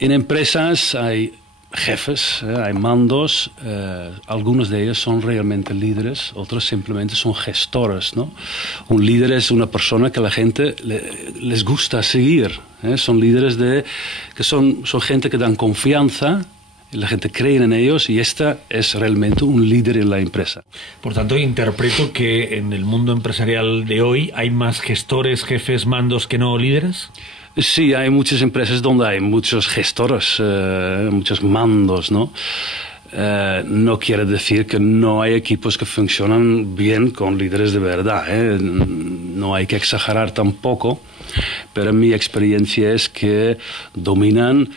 En empresas hay jefes, hay mandos, algunos de ellos son realmente líderes, otros simplemente son gestores, ¿no? Un líder es una persona que a la gente les gusta seguir, son líderes que son gente que dan confianza, la gente cree en ellos y esta es realmente un líder en la empresa. Por tanto, interpreto que en el mundo empresarial de hoy hay más gestores, jefes, mandos que no líderes. Sí, hay muchas empresas donde hay muchos gestores, muchos mandos, ¿no? No quiere decir que no hay equipos que funcionan bien con líderes de verdad, no hay que exagerar tampoco, pero mi experiencia es que dominan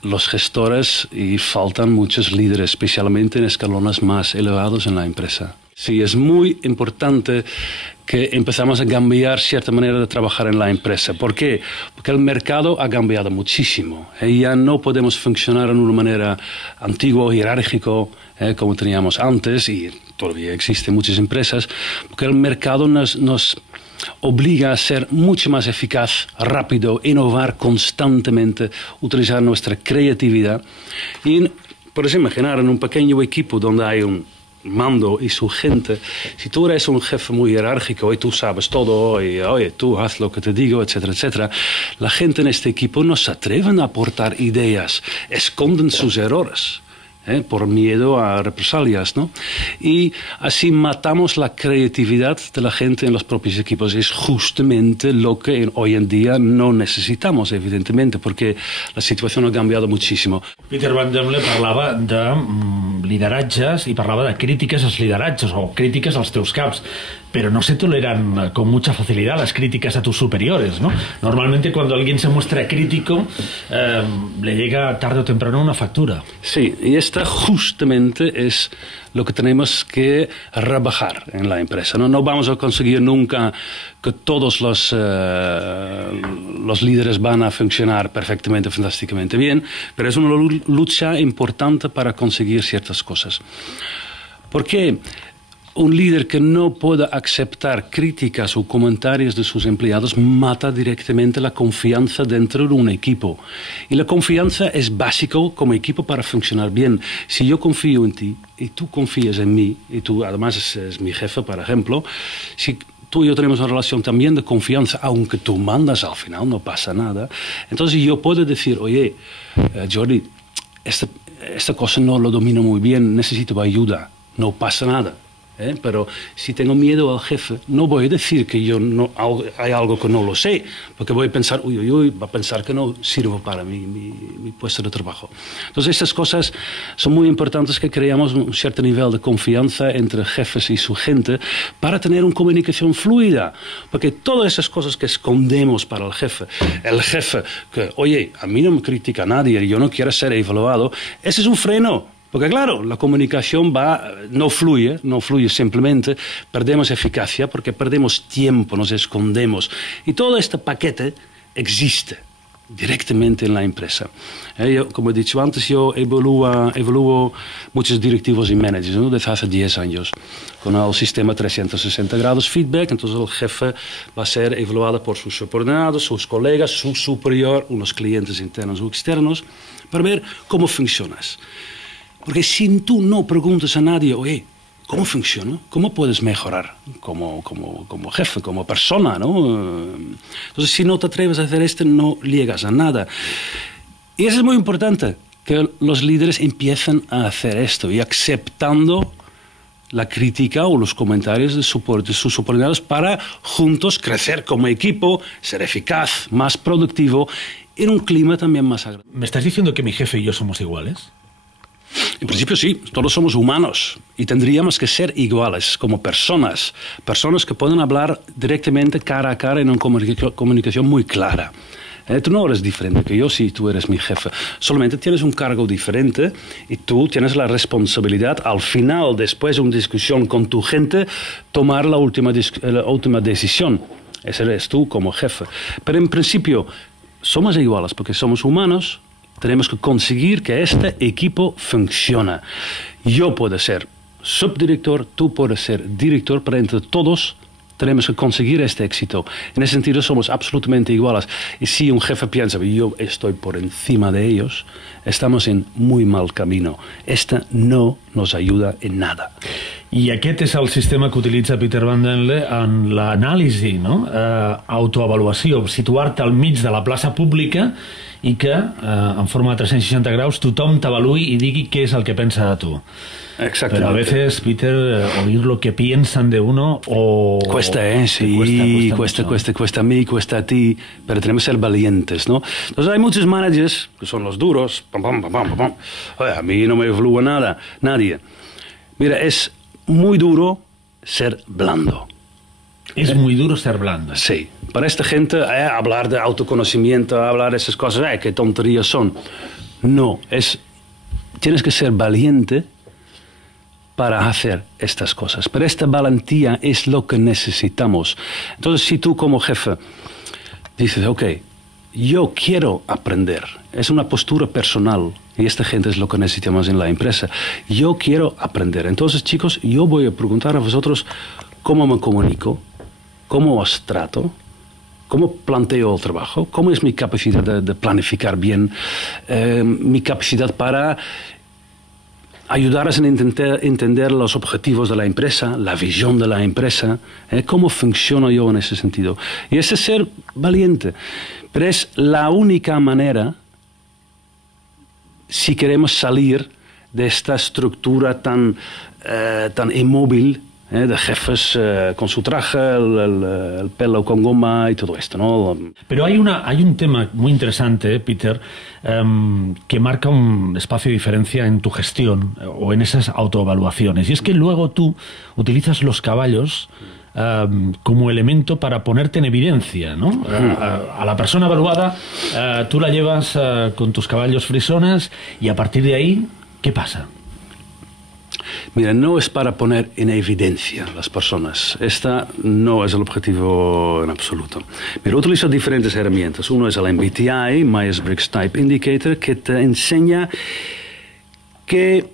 los gestores y faltan muchos líderes, especialmente en escalones más elevados en la empresa. Sí, es muy importante que empezamos a cambiar cierta manera de trabajar en la empresa. ¿Por qué? Porque el mercado ha cambiado muchísimo. Ya no podemos funcionar en una manera antigua, jerárquica, como teníamos antes, y todavía existen muchas empresas, porque el mercado nos obliga a ser mucho más eficaz, rápido, innovar constantemente, utilizar nuestra creatividad. Y puedes imaginar en un pequeño equipo donde hay un mando y su gente, si tú eres un jefe muy jerárquico y tú sabes todo y oye, tú haz lo que te digo, etcétera, etcétera, la gente en este equipo no se atreven a aportar ideas, esconden sus errores. Por miedo a represalias, ¿no? Y así matamos la creatividad de la gente en los propios equipos. Es justamente lo que hoy en día no necesitamos, evidentemente, porque la situación ha cambiado muchísimo. Peter Van Dormle parlava de lideratges i parlava de crítiques als lideratges o crítiques als teus caps, pero no se toleran con mucha facilidad las críticas a tus superiores, ¿no? Normalmente cuando alguien se muestra crítico le llega tarde o temprano una factura. Sí, y esta justamente es lo que tenemos que rebajar en la empresa. No vamos a conseguir nunca que todos los líderes van a funcionar perfectamente, fantásticamente bien, pero es una lucha importante para conseguir ciertas cosas. ¿Por qué? Un líder que no pueda aceptar críticas o comentarios de sus empleados mata directamente la confianza dentro de un equipo. Y la confianza es básico como equipo para funcionar bien. Si yo confío en ti y tú confías en mí, y tú además es mi jefe, por ejemplo, si tú y yo tenemos una relación también de confianza, aunque tú mandas al final, no pasa nada, entonces yo puedo decir, oye, Jordi, esta cosa no lo domino muy bien, necesito ayuda, no pasa nada. Pero si tengo miedo al jefe, no voy a decir que hay algo que no lo sé, porque voy a pensar, uy, va a pensar que no sirvo para mi puesto de trabajo. Entonces, estas cosas son muy importantes, que creamos un cierto nivel de confianza entre jefes y su gente para tener una comunicación fluida, porque todas esas cosas que escondemos para el jefe que, oye, a mí no me critica nadie, yo no quiero ser evaluado, ese es un freno. Porque claro, la comunicación no fluye simplemente, perdemos eficacia porque perdemos tiempo, nos escondemos. Y todo este paquete existe directamente en la empresa. Como he dicho antes, yo evalúo muchos directivos y managers, ¿no? Desde hace 10 años, con el sistema 360 grados feedback. Entonces el jefe va a ser evaluado por sus subordinados, sus colegas, su superior, unos clientes internos o externos, para ver cómo funcionas. Porque si tú no preguntas a nadie, oye, ¿cómo funciona? ¿Cómo puedes mejorar como jefe, como persona, ¿no? Entonces, si no te atreves a hacer esto, no llegas a nada. Y eso es muy importante, que los líderes empiecen a hacer esto y aceptando la crítica o los comentarios de sus subordinados para juntos crecer como equipo, ser eficaz, más productivo, en un clima también más agradable. ¿Me estás diciendo que mi jefe y yo somos iguales? En principio sí, todos somos humanos y tendríamos que ser iguales como personas que pueden hablar directamente cara a cara en una comunicación muy clara. Tú no eres diferente que yo si tú eres mi jefe, solamente tienes un cargo diferente y tú tienes la responsabilidad al final, después de una discusión con tu gente, tomar la última decisión. Ese eres tú como jefe. Pero en principio somos iguales porque somos humanos. Tenemos que conseguir que este equipo funcione. Yo puedo ser subdirector, tú puedes ser director, pero entre todos tenemos que conseguir este éxito. En ese sentido somos absolutamente iguales. Y si un jefe piensa que yo estoy por encima de ellos, estamos en muy mal camino. Esta no nos ayuda en nada. I aquest és el sistema que utilitza Peter Van Denle en l'anàlisi, no? Autoavaluació, situar-te al mig de la plaça pública i que, en forma de 360 graus, tothom t'avaluï i digui què és el que pensa de tu. Exactamente. Pero a veces, Peter, oír lo que piensan de uno o... Cuesta, sí, cuesta a mí, cuesta a ti, pero tenemos que ser valientes, ¿no? Entonces hay muchos managers que son los duros, Oye, a mí no me influye nada, nadie. Mira, es muy duro ser blando. Es muy duro ser blando. Sí, para esta gente hablar de autoconocimiento, hablar de esas cosas, qué tonterías son. No, tienes que ser valiente para hacer estas cosas. Pero esta valentía es lo que necesitamos. Entonces, si tú como jefe dices, ok, yo quiero aprender, es una postura personal, y esta gente es lo que necesitamos en la empresa. Yo quiero aprender. Entonces, chicos, yo voy a preguntar a vosotros cómo me comunico, cómo os trato, cómo planteo el trabajo, cómo es mi capacidad de planificar bien, mi capacidad para ayudaros a entender los objetivos de la empresa, la visión de la empresa, cómo funciono yo en ese sentido. Y ese es ser valiente. Pero es la única manera si queremos salir de esta estructura tan inmóvil, de jefes con su traje, el pelo con goma y todo esto, ¿no? Pero hay un tema muy interesante, Peter, que marca un espacio de diferencia en tu gestión o en esas autoevaluaciones. Y es que luego tú utilizas los caballos como elemento para ponerte en evidencia, ¿no? A la persona evaluada tú la llevas con tus caballos frisones y a partir de ahí, ¿qué pasa? Mira, no es para poner en evidencia a las personas. Esta no es el objetivo en absoluto. Mira, utilizo diferentes herramientas. Uno es el MBTI, Myers-Briggs Type Indicator, que te enseña qué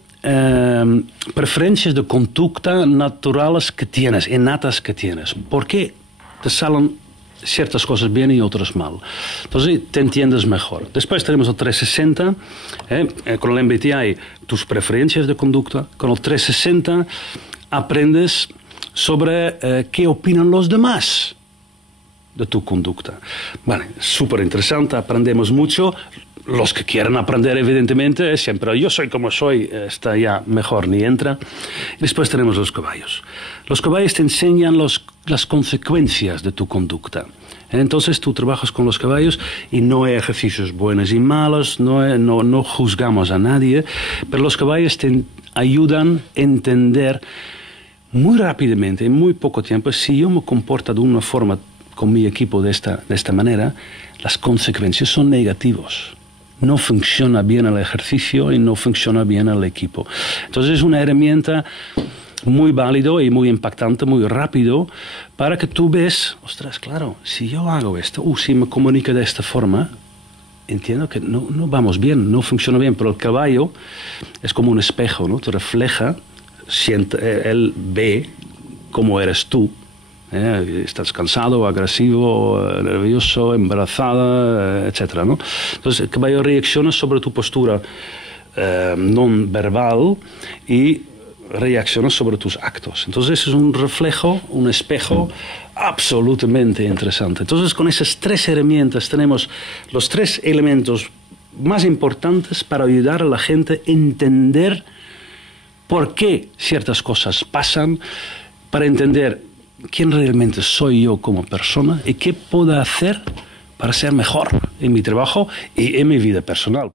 preferencias de conducta naturales que tienes, innatas que tienes. ¿Por qué te salen ciertas cosas bien y otras mal? Entonces te entiendes mejor. Después tenemos el 360, con el MBTI tus preferencias de conducta, con el 360 aprendes sobre qué opinan los demás de tu conducta. Bueno, súper interesante, aprendemos mucho. Los que quieran aprender, evidentemente, siempre yo soy como soy, está ya mejor ni entra. Y después tenemos los caballos. Los caballos te enseñan las consecuencias de tu conducta. Entonces tú trabajas con los caballos y no hay ejercicios buenos y malos, no juzgamos a nadie, pero los caballos te ayudan a entender muy rápidamente, en muy poco tiempo, si yo me comporto de una forma con mi equipo de esta manera, las consecuencias son negativas. No funciona bien el ejercicio y no funciona bien el equipo. Entonces es una herramienta muy válido y muy impactante, muy rápido, para que tú ves, ostras, claro, si yo hago esto, si me comunico de esta forma, entiendo que no vamos bien, no funciona bien, pero el caballo es como un espejo, ¿no? Te refleja, él ve cómo eres tú. Estás cansado, agresivo, nervioso, embarazada, etc., ¿no? Entonces el caballo reacciona sobre tu postura non verbal y reacciona sobre tus actos. Entonces es un reflejo, un espejo absolutamente interesante. Entonces con esas tres herramientas tenemos los tres elementos más importantes para ayudar a la gente a entender por qué ciertas cosas pasan, para entender quién realmente soy yo como persona y qué puedo hacer para ser mejor en mi trabajo y en mi vida personal.